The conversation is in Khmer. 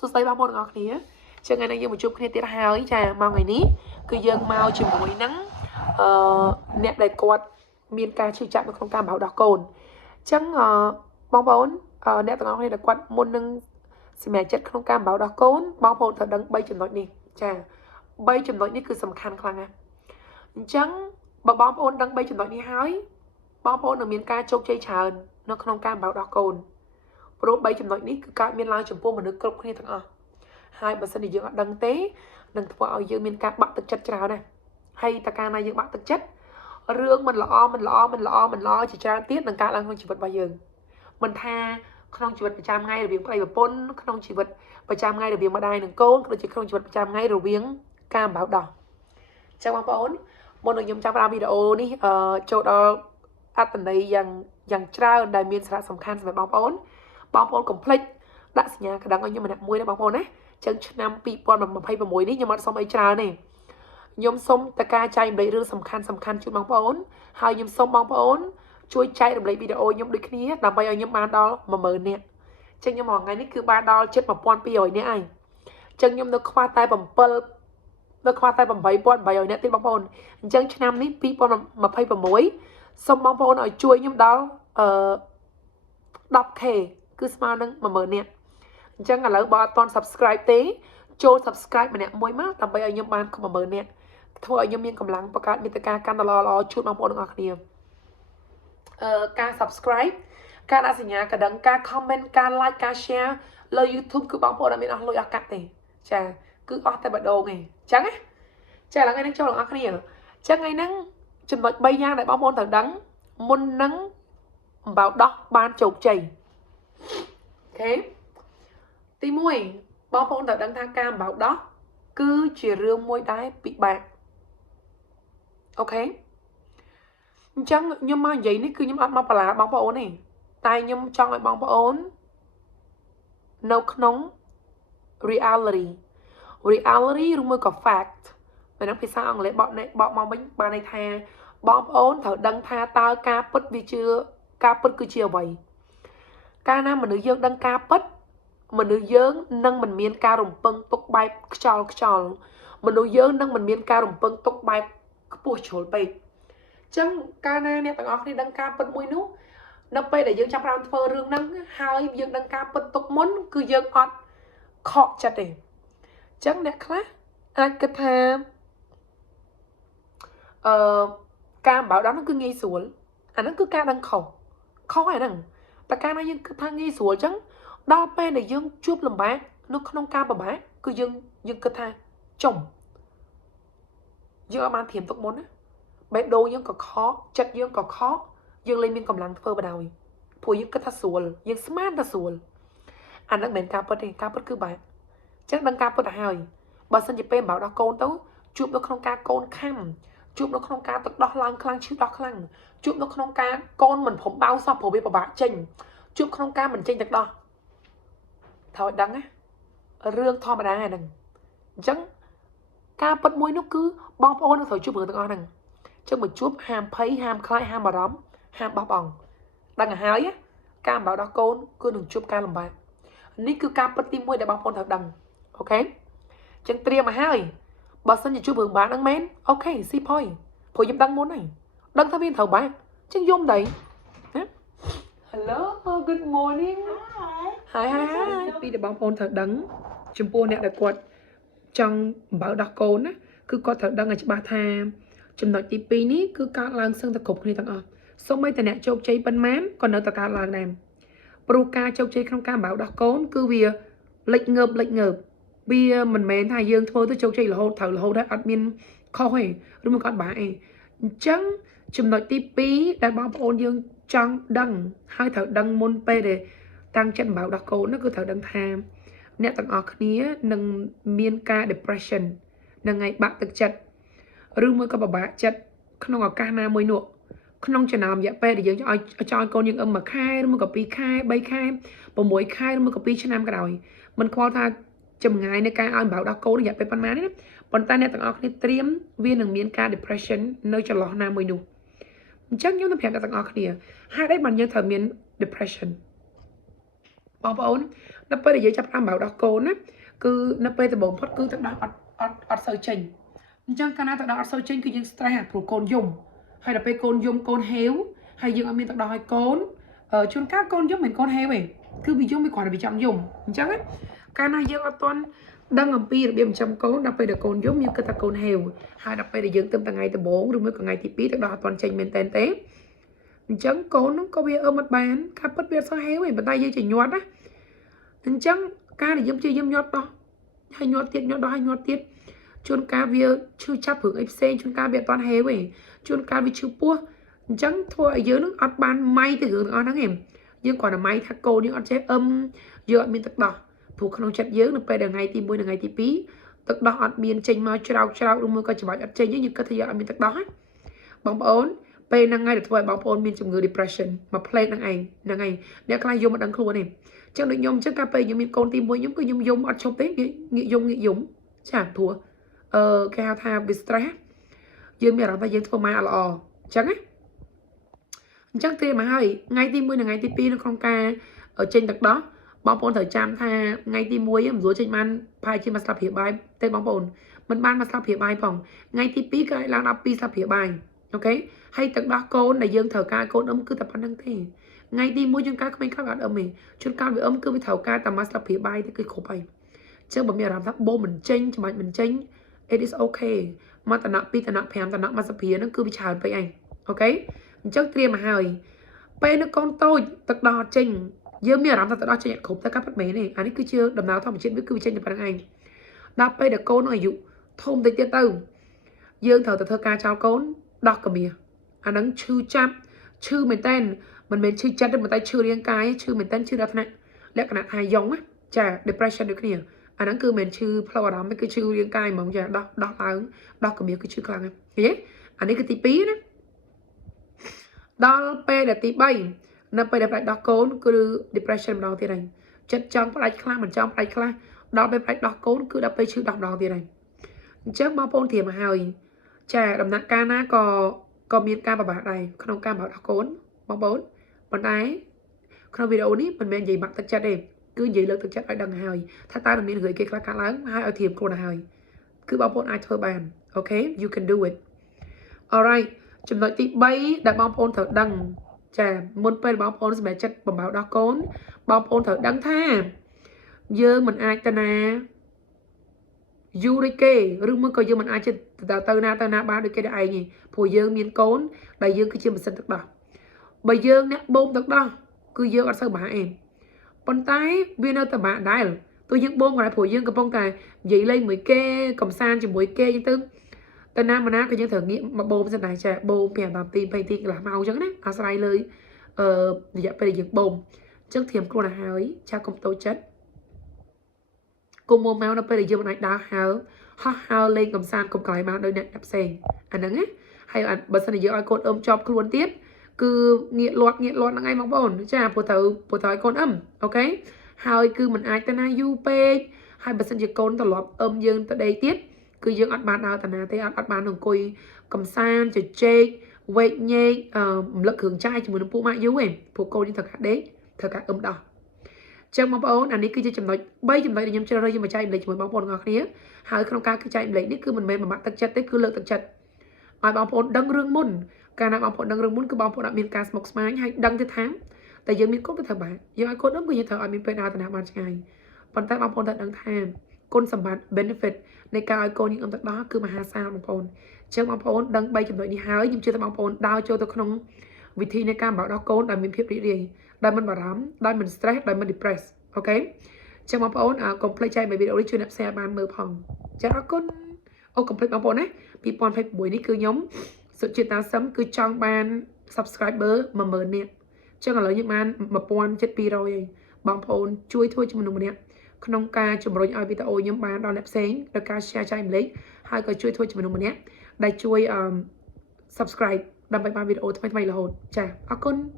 សួស្តីបងប្អូនទាំងអស់គ្នាចឹងថ្ងៃនេះយើងមកជួបគ្នាទៀតហើយចាមកថ្ងៃនេះគឺយើងមកជាមួយនឹងអ្នកដែលគាត់មានការជឿជាក់នៅក្នុងការបោកដោះកូនចឹងបងប្អូនអ្នកទាំងអស់គ្នាដែលគាត់មុននឹងសម្រេចចិត្តក្នុងការបោកដោះកូនបងប្អូនត្រូវដឹង3ចំណុចនេះចា3ចំណុចនេះគឺសំខាន់ខ្លាំងណាស់អញ្ចឹងបើបងប្អូនដឹង3ចំណុចនេះហើយបងប្អូននឹងមានការជោគជ័យច្រើននៅក្នុងការបោកដោះកូនព្រោះ3ចំណុចនេះគឺកើតមានឡើងចំពោះមនុស្សគ្រប់គ្នាទាំងអស់ហើយបើសិនជាយើងអត់ដឹងទេនឹងធ្វើឲ្យយើងមានការបាក់ទឹកចិត្តច្រើនណាស់ហើយតើកាលណាយើងបាក់ទឹកចិត្តរឿងមិនល្អជាច្រើនទៀតនឹងកើតឡើងក្នុងជីវិតរបស់យើងមិនថាក្នុងជីវិតប្រចាំថ្ងៃរវាងប្តីប្រពន្ធក្នុងជីវិតប្រចាំថ្ងៃរវាងម្ដាយនិងកូនក៏ដូចជាក្នុងជីវិតប្រចាំថ្ងៃរវាងការបោកដោះចឹងបងប្អូនមុននឹងខ្ញុំចាប់ផ្ដើមវីដេអូនេះចូលដល់អត្ថន័យយ៉ាងច្រើនដែលមានសារៈសំខាន់សម្រាប់បងប្អូនកុំភ្លេចដាក់សញ្ញាកណ្ដឹងឲ្យខ្ញុំម្នាក់មួយណាបងប្អូនណាចឹងឆ្នាំ2026នេះខ្ញុំអត់សុំអីច្រើនទេខ្ញុំសុំតែការចែករំលែករឿងសំខាន់ជូនបងប្អូនហើយខ្ញុំសុំបងប្អូនជួយចែករំលែកវីដេអូខ្ញុំដូចគ្នាដើម្បីឲ្យខ្ញុំបានដល់10000នាក់ចឹងខ្ញុំថ្ងៃនេះគឺបានដល់ជិត1200នាក់ហើយចឹងខ្ញុំនៅខ្វះតែ8800នាក់ទៀតបងប្អូនអញ្ចឹងឆ្នាំនេះ2026សូមបងប្អូនឲ្យជួយខ្ញុំដល់10k គឺស្មើនឹង10000នាក់អញ្ចឹងឥឡូវបើអត់ទាន់ subscribe ទេចូល subscribe ម្នាក់មួយមកដើម្បីឲ្យខ្ញុំបាន10000នាក់ធ្វើឲ្យខ្ញុំមានកម្លាំងបង្កើតមាតិកាកាន់តែល្អជូនបងប្អូនទាំងអស់គ្នាការ subscribe ការដាក់សញ្ញាកណ្ដឹងការ comment ការ like ការ share លើ YouTube គឺបងប្អូនអត់មានអស់លុយអស់កាក់ទេចាគឺអស់តែម្ដងឯងអញ្ចឹងណាចាឥឡូវថ្ងៃនេះចូលបងប្អូនគ្នាអញ្ចឹងថ្ងៃហ្នឹងចំណុច3យ៉ាងដែលបងប្អូនត្រូវដឹងមុននឹងអំបៅដោះបានជោគជ័យអូខេទី1បងប្អូនត្រូវដឹងថាការអំបៅដោះគឺជារឿងមួយដែលពិបាកអូខេអញ្ចឹងខ្ញុំមកនិយាយនេះគឺខ្ញុំអត់មកបលាបងប្អូនទេតែខ្ញុំចង់ឲ្យបងប្អូននៅក្នុង reality ឬមួយក៏ fact នៅក្នុងភាសាអង់គ្លេសបកមកវិញបានន័យថាបងប្អូនត្រូវដឹងថាតើការពិតគឺជាអ្វីកាលណាមនុស្សយើងដឹងការពិតមនុស្សយើងនឹងមិនមានការរំពឹងទុកបែបខ្យល់មនុស្សយើងនឹងមិនមានការរំពឹងទុកបែបខ្ពស់ជ្រុលពេកអញ្ចឹងកាលណាអ្នកទាំងអស់គ្នាដឹងការពិតមួយនោះនៅពេលដែលយើងចាប់ផ្ដើមធ្វើរឿងហ្នឹងហើយយើងដឹងការពិតទុកមុនគឺយើងអត់ខកចិត្តទេអញ្ចឹងអ្នកខ្លះអាចគិតថាការអំបៅដោះហ្នឹងគឺងាយស្រួលអាហ្នឹងគឺការដឹងខុសហើយហ្នឹងតែកាលណាយើងគិតថាងាយស្រួលអញ្ចឹងដល់ពេលដែលយើងជួបលំបាកនៅក្នុងការពិបាកគឺយើងគិតថាចំយើងអត់បានត្រៀមទុកមុនណាបេះដូងយើងក៏ខកចិត្តយើងក៏ខកយើងលែងមានកម្លាំងធ្វើបដ ாய் ព្រោះយើងគិតថាស្រួលយើងស្មានថាស្រួលអាហ្នឹងមិនមែនការពិតទេការពិតគឺបែបអញ្ចឹងដឹងការពិតទៅហើយបើសិនជាពេលអំបៅដោះកូនទៅជួបនៅក្នុងការកូនខំជួបនៅក្នុងការទឹកដោះឡើងខ្លាំងឈឺដោះខ្លាំងជួបនៅក្នុងការកូនមិនព្រមបៅសោះព្រោះវាពិបាកចេញជួបក្នុងការមិនចេញទឹកដោះត្រូវឲ្យដឹងណារឿងធម្មតាហ្នឹងអញ្ចឹងការពិតមួយនោះគឺបងប្អូននឹងត្រូវជួបរឿងទាំងអស់ហ្នឹងអញ្ចឹងមកជួបហាមភ័យហាមខ្លាចហាមបារម្ភហាមបោះបង់ដឹងឲ្យហើយការអំបៅដោះកូនគឺនឹងជួបការលំបាកនេះគឺការពិតទី1ដែលបងប្អូនត្រូវដឹងអូខេអញ្ចឹងត្រៀមមកហើយបើសិនជាជួបរឿងបាក់ហ្នឹងមែនអូខេស៊ីផុយព្រោះខ្ញុំដឹងមុនហើយដឹងថាវាត្រូវបាក់អញ្ចឹងយំដៃណា Hello good morning Hi ពីដែលបងប្អូនត្រូវដឹងចំពោះអ្នកដែលគាត់ចង់អំបៅដោះកូនណាគឺគាត់ត្រូវដឹងឲ្យច្បាស់ថាចំណុចទី2នេះគឺកើតឡើងសឹងតែគ្រប់គ្នាទាំងអស់សូម្បីតែអ្នកជោគជ័យប៉ុន្មានក៏នៅតែកើតឡើងដែរព្រោះការជោគជ័យក្នុងការអំបៅដោះកូនគឺវាលេចងើបវាមិនមែនថាយើងធ្វើទៅជោគជ័យរហូតត្រូវរហូតហើយអត់មានខុសទេឬមកអត់បាក់ទេអញ្ចឹងចំណុចទី2ដែលបងប្អូនយើងចង់ដឹងហើយត្រូវដឹងមុនពេលដែលតាំងចិត្តអំបៅដោះកូននោះគឺត្រូវដឹងថាអ្នកទាំងអស់គ្នានឹងមានការ depression នឹងថ្ងៃបាក់ទឹកចិត្តឬមួយក៏ពិបាកចិត្តក្នុងឱកាសណាមួយនោះក្នុងចំណោមរយៈពេលដែលយើងចង់ឲ្យកូនយើង1ខែឬមួយក៏2ខែ3ខែ6ខែឬមួយក៏2ឆ្នាំក៏ដោយមិនខ្វល់ថាចម្ងាយនៃការឲ្យអំបៅដោះកូនរយៈពេលប៉ុន្មានទេណាប៉ុន្តែអ្នកទាំងអស់គ្នាត្រៀមវានឹងមានការ depression នៅចន្លោះណាមួយនោះអញ្ចឹងខ្ញុំនឹងប្រាប់អ្នកទាំងអស់គ្នាហេតុអីបានយើងត្រូវមាន depression បងប្អូន nó bây giờ chấp làm bảo đó côn á cứ nó bây giờ bóng thoát cứ tận đó ọt sợi trình chẳng cái nào tận đó ọt sợi trình cứ những stress của côn dùng hay là bây côn dùng côn héo hay những ở miền tận đó hay côn ở chôn các côn giúp mình côn héo vậy cứ bị dùng bị quả là bị chậm dùng chắc á cái này dương ở toàn đang làm pi được điểm chậm côn đập bây giờ côn giống như cái ta côn héo hay đập bây giờ dương tâm tầng ngày từ 4 rồi mới còn ngày thì pi tận đó toàn trình mình tên tế chẳng côn nó có bia ở mặt bàn cặp bất biệt sao héo vậy bàn tay dây chỉ nhọt á chẳng ca thì giống chơi giống nhọt đó hay nhọt đó hay nhọt tiết chôn ca bia chưa chấp hưởng FC chôn ca bia toàn héo vậy chôn ca bia chưa pua chẳng thôi ở dưới nước ọt bàn may thì hưởng ọt nắng em nhưng còn là may thác cô nhưng ọt chế dựa miền tật đỏ thuộc không chặt dưới nó về được ngày tìm bôi được ngày tìm pí tật đỏ ọt miền trình mà trao đúng mới coi chỉ bảo ọt trình như cái thời gian miền tật đỏ bóng ổn pe năng ngay được thôi bóng ổn miền chủng người depression mà play năng ngày để các anh dùng một đằng khua này chẳng được nhom chắc cà phê như miền con tìm bôi những cái nhom dùng ọt trong tết nghị dùng chẳng thua cái hao tha bị stress dương miền ta dương thôi mà là chẳng á chắc thế mà hay ngay tim môi là ngay tim pi nó không ca ở trên đặc đó bóng bồn thời trăm tha ngay tim môi em rồi trên man pai trên mặt sập hiện bài tên bóng bồn mình ban mặt sập hiện bài phòng ngay tim pi cái lang đắp pi sập hiện bài ok hay đặc đó côn là dương thở ca côn âm cứ tập ăn năng thế ngay tim môi chân ca không khác bạn âm mình chân ca bị âm cứ với thở ca tầm mặt sập hiện bài thì cứ khổ bài chứ bọn mình làm thắc bố mình chênh cho mình chênh it is okay mà tận nặng pi tận nặng phèm tận nặng mặt sập hiện nó cứ bị chàoไปanh ok chắc tiền mà hơi pe nó con tôi tật đo trình giờ mi làm tật đo trình nhận khủng ta các bạn mấy này anh ấy cứ chưa đầm nào thông chuyện với cứ trình được bạn anh đáp pe được cô nó dụ thông tới tiết tàu dương thờ thơ ca trao cốn đọc cả mìa anh đang chư chăm chư mình tên mình chư chặt được một tay chư riêng cái chư mình tên chư đặt này lẽ cả hai giống á chả depression được nhiều anh đang cứ mình chư flower đó mấy cái chư riêng cái mà không chả đọc là đọc cả mìa cứ chư clang em anh ấy cái tí pí đó đó pe là tí bay nó pe đẹp lại đó cốn cứ depression đó thì này chất trong phải khla mình trong phải khla đó pe phải đó cốn cứ đập pe chữ đọc đó thì này chắc mà pon thì mà hời chả đầm nặng ca na có miền ca bà này không ca bảo đó cốn bóng bốn bọn ấy không video ní mình men gì mặt thực chất em cứ gì lớn thực chất ở đằng hờiถ้า ta là miền người kia là cá lớn hai ở thiềm cô là hời cứ bảo bọn ai thôi bàn ok you can do it alrightចំណុចទី3ដែលបងប្អូនត្រូវដឹងចាមុនពេលបងប្អូនសម្រាប់ចិត្តបំបៅដោះកូនបងប្អូនត្រូវដឹងថាយើងមិនអាចទៅណាយូរដូចគេឬមួយក៏យើងមិនអាចទៅណាបានដូចគេដែរឯងព្រោះយើងមានកូនដែលយើងគឺជាម៉ាស៊ីនទឹកដោះបើយើងអ្នកបូមទឹកដោះគឺយើងអត់សូវបាក់ឯងប៉ុន្តែវានៅតែបាក់ដែរទោះយើងបូមក៏ដែរព្រោះយើងកំពុងតែនិយាយលេងមួយគេកំសាន្តជាមួយគេអញ្ចឹងแต่น้ำมันน่าก็ยังเถอะงี้มาโบมสันไหนจะโบมเปลี่ยนตามตีไปตีกระเมาจังนะอาศัยเลยอย่าไปอย่างโบมจังเทียมกลัวนะฮะชากรมโตจัดกรมโมเมาเราไปอย่างมันไหนดาวฮะฮะเล่นกับซานกับไก่มาโดยเนี่ยดับเซงอันนั้นไงให้อันบัสนิยอยคนจอบครวนเตี้ยคือเงียหลอดยังไงมองบอลจ้าปวดเถอยคนโอเคฮะคือมันไอแต่นายูเป้ให้บัสนิยคนตลอดยืนแต่ใดเตี้ยคือยังอัดบานเอาแต่นาที่อัดบานของกุยกำซานจะเจ๊กเวทเย่เลิกหึงใจจมูกน้ำปูมาอยู่เองพวกโกนี่เถอะค่ะเด็กเถอะค่ะดอกจังมาบอกอันนี้คือจะจำนวนใบจำนวนยังจะเลยยังมาใจเลยจมูกบางคนงอนี้หายขนมกาคือใจเลยนี่คือมันเป็นแบบตัดจัดนี่คือเลิกตัดจัดไอ้บางคนดังเรื่องมุ่นการนำบางคนดังเรื่องมุ่นคือบางคนมีการสมกสมัยให้ดังที่ทั้งแต่ยังมีก็เป็นเถอะบ่ายยังไอ้คนนั้นก็ยังเถอะมีเป็นอาตนาบานใจปัจจัยบางคนเถอะดังแทนคนสมบัติ benefit ในการเอาคนยังอันตัดđóคือมหาศาลบางคนเชื่อบางคนดังใบจำนวนนี้หายยิ่งเชื่อบางคนดาวโจตัวขนมวิธีในการบอกดาวโกนได้มีเพียบเรียงได้มันบาร้ำได้มัน stress ได้มัน depress โอเคเชื่อบางคนcomplete ใจในวิดีโอที่ช่วยนับแชร์บานมือพองจะรักคนcomplete บางคนนะปีปอนไฟบุยนี่คือnhóm sự chia tán sớm cứ trong ban subscriber mà mở nè chứ còn lấy những man mà pon chết pi rồi bang phone chui thôi cho mình nè không ca chụp rồi ai video nhóm ban đo lẹp sáng được ca share cho em lấy hai cái chui thôi cho mình nè đây chui subscribe đăng bài video thay là hồn chà con